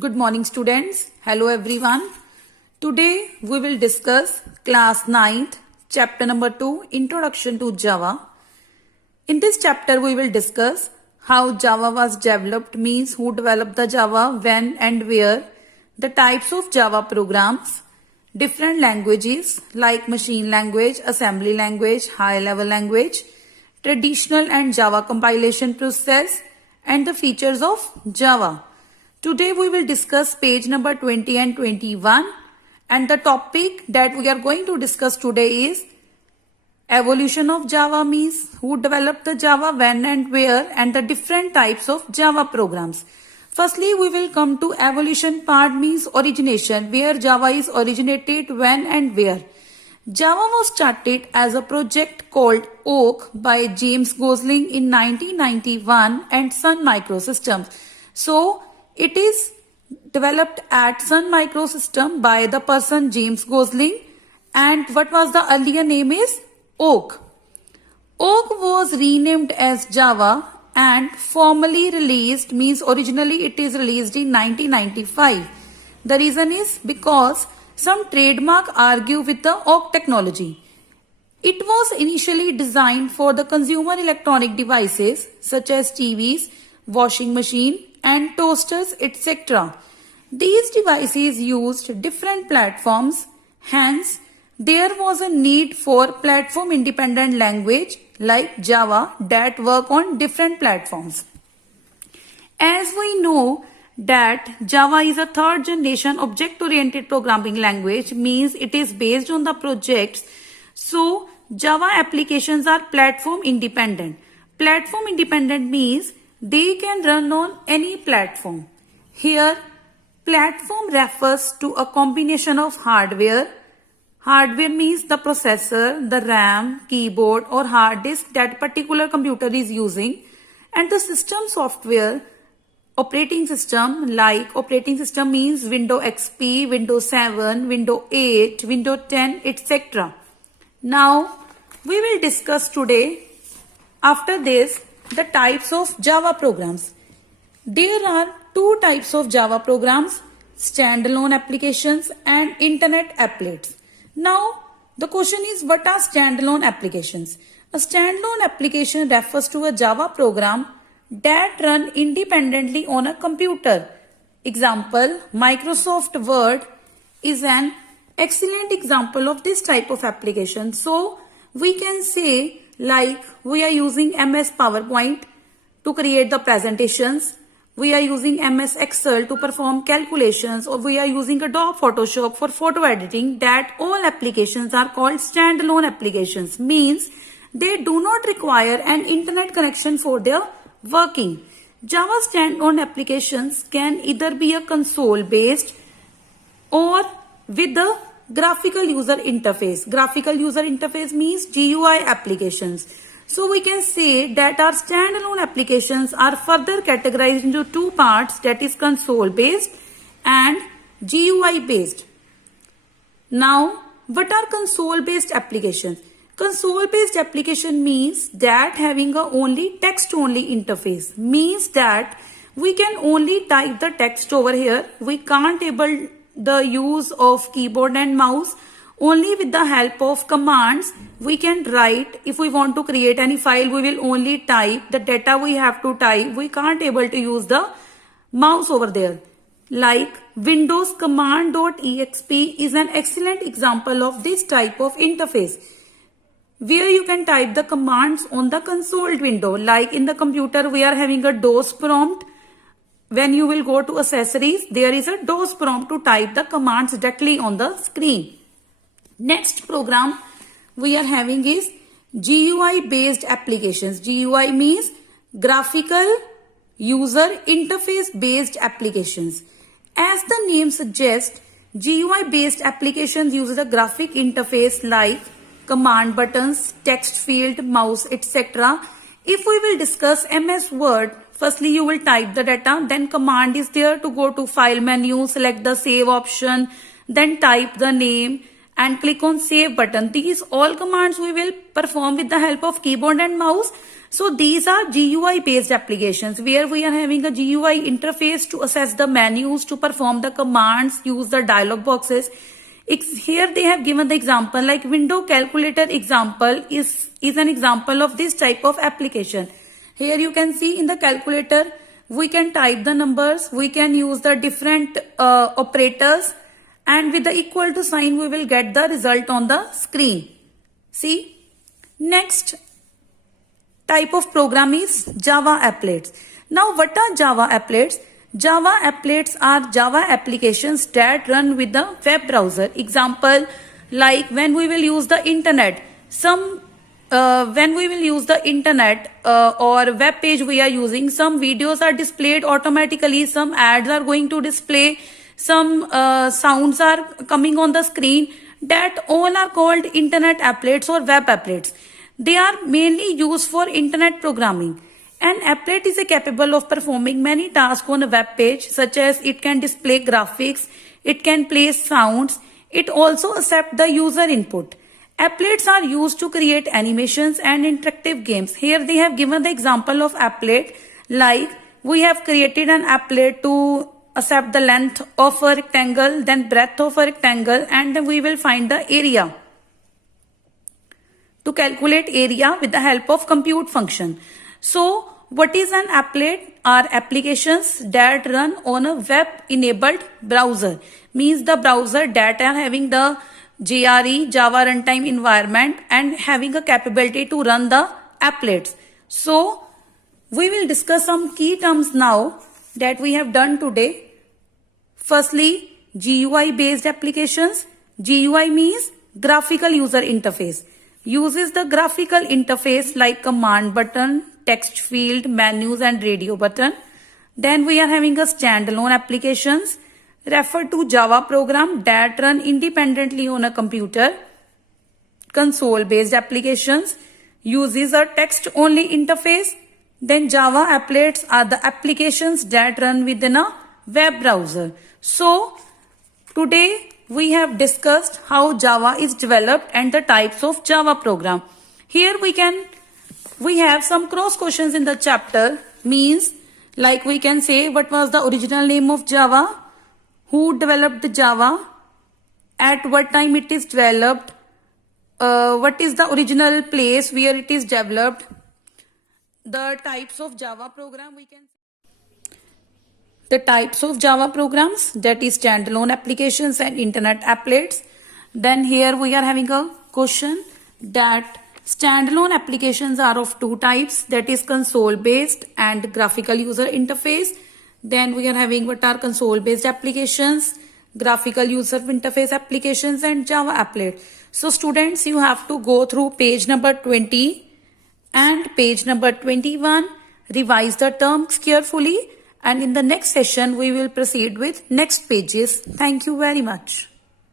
Good morning, students. Hello, everyone. Today, we will discuss class 9th, chapter number 2, Introduction to Java. In this chapter, we will discuss how Java was developed, means who developed the Java, when and where, the types of Java programs, different languages like machine language, assembly language, high-level language, traditional and Java compilation process, and the features of Java. Today we will discuss page number 20 and 21, and the topic that we are going to discuss today is evolution of Java, means who developed the Java, when and where, and the different types of Java programs. Firstly, we will come to evolution part, means origination, where Java is originated, when and where. Java was started as a project called Oak by James Gosling in 1991 and Sun Microsystems. So, it is developed at Sun Microsystems by the person James Gosling, and what was the earlier name is Oak. Oak was renamed as Java and formally released, means originally it is released in 1995. The reason is because some trademark argue with the Oak technology. It was initially designed for the consumer electronic devices such as TVs, washing machine, and toasters, etc. These devices used different platforms, hence there was a need for platform independent language like Java that work on different platforms. As we know that Java is a third generation object oriented programming language, means it is based on the projects. So Java applications are platform independent. Platform independent means they can run on any platform. Here, platform refers to a combination of hardware. Hardware means the processor, the RAM, keyboard or hard disk that particular computer is using, and the system software, operating system, like operating system means Windows XP, Windows 7, Windows 8, Windows 10, etc. Now, we will discuss today, after this, the types of Java programs. There are two types of Java programs, standalone applications and internet applets. Now, the question is, what are standalone applications? A standalone application refers to a Java program that run independently on a computer. Example, Microsoft Word is an excellent example of this type of application. So, we can say like we are using MS PowerPoint to create the presentations, we are using MS Excel to perform calculations, or we are using Adobe Photoshop for photo editing. That all applications are called standalone applications, means they do not require an internet connection for their working. Java standalone applications can either be a console based or with the graphical user interface. Graphical user interface means GUI applications. So we can say that our standalone applications are further categorized into two parts, that is console based and GUI based. Now, what are console based applications? Console based application means that having a only text only interface, means that we can only type the text over here. We can't able the use of keyboard and mouse. Only with the help of commands we can write. If we want to create any file, we will only type the data we have to type. We can't able to use the mouse over there. Like Windows command.exp is an excellent example of this type of interface, where you can type the commands on the console window. Like in the computer we are having a DOS prompt. When you will go to accessories, there is a DOS prompt to type the commands directly on the screen. Next program we are having is GUI based applications. GUI means graphical user interface based applications. As the name suggests, GUI based applications use a graphic interface like command buttons, text field, mouse, etc. If we will discuss MS Word, firstly you will type the data, then command is there to go to file menu, select the save option, then type the name, and click on save button. These all commands we will perform with the help of keyboard and mouse. So these are GUI based applications where we are having a GUI interface to access the menus, to perform the commands, use the dialog boxes. Here they have given the example like window calculator example is an example of this type of application. Here you can see in the calculator we can type the numbers, we can use the different operators, and with the equal to sign we will get the result on the screen. See, next type of program is Java applets. Now what are Java applets? Java applets are Java applications that run with the web browser. Example, like when we will use the internet, when we will use the internet or web page we are using, some videos are displayed automatically, some ads are going to display, some sounds are coming on the screen. That all are called internet applets or web applets. They are mainly used for internet programming. An applet is capable of performing many tasks on a web page, such as it can display graphics, it can play sounds, it also accepts the user input. Applets are used to create animations and interactive games. Here they have given the example of applet, like we have created an applet to accept the length of a rectangle, then breadth of a rectangle, and then we will find the area. To calculate area with the help of compute function. So what is an applet? Are applications that run on a web enabled browser. Means the browser that are having the JRE, Java Runtime Environment, and having a capability to run the applets. So we will discuss some key terms now that we have done today. Firstly, GUI based applications. GUI means graphical user interface. Uses the graphical interface like command button, text field, menus and radio button. Then we are having a standalone applications. Refer to Java program that run independently on a computer. Console based applications. Uses a text only interface. Then Java applets are the applications that run within a web browser. So today we have discussed how Java is developed and the types of Java program. Here we have some cross questions in the chapter. Means like we can say what was the original name of Java, who developed the Java, at what time it is developed, what is the original place where it is developed, the types of Java program we can. The types of Java programs, that is standalone applications and internet applets. Then here we are having a question that standalone applications are of two types, that is console based and graphical user interface. Then we are having what are console based applications, graphical user interface applications and Java applet. So students, you have to go through page number 20 and page number 21, revise the terms carefully. And in the next session, we will proceed with next pages. Thank you very much.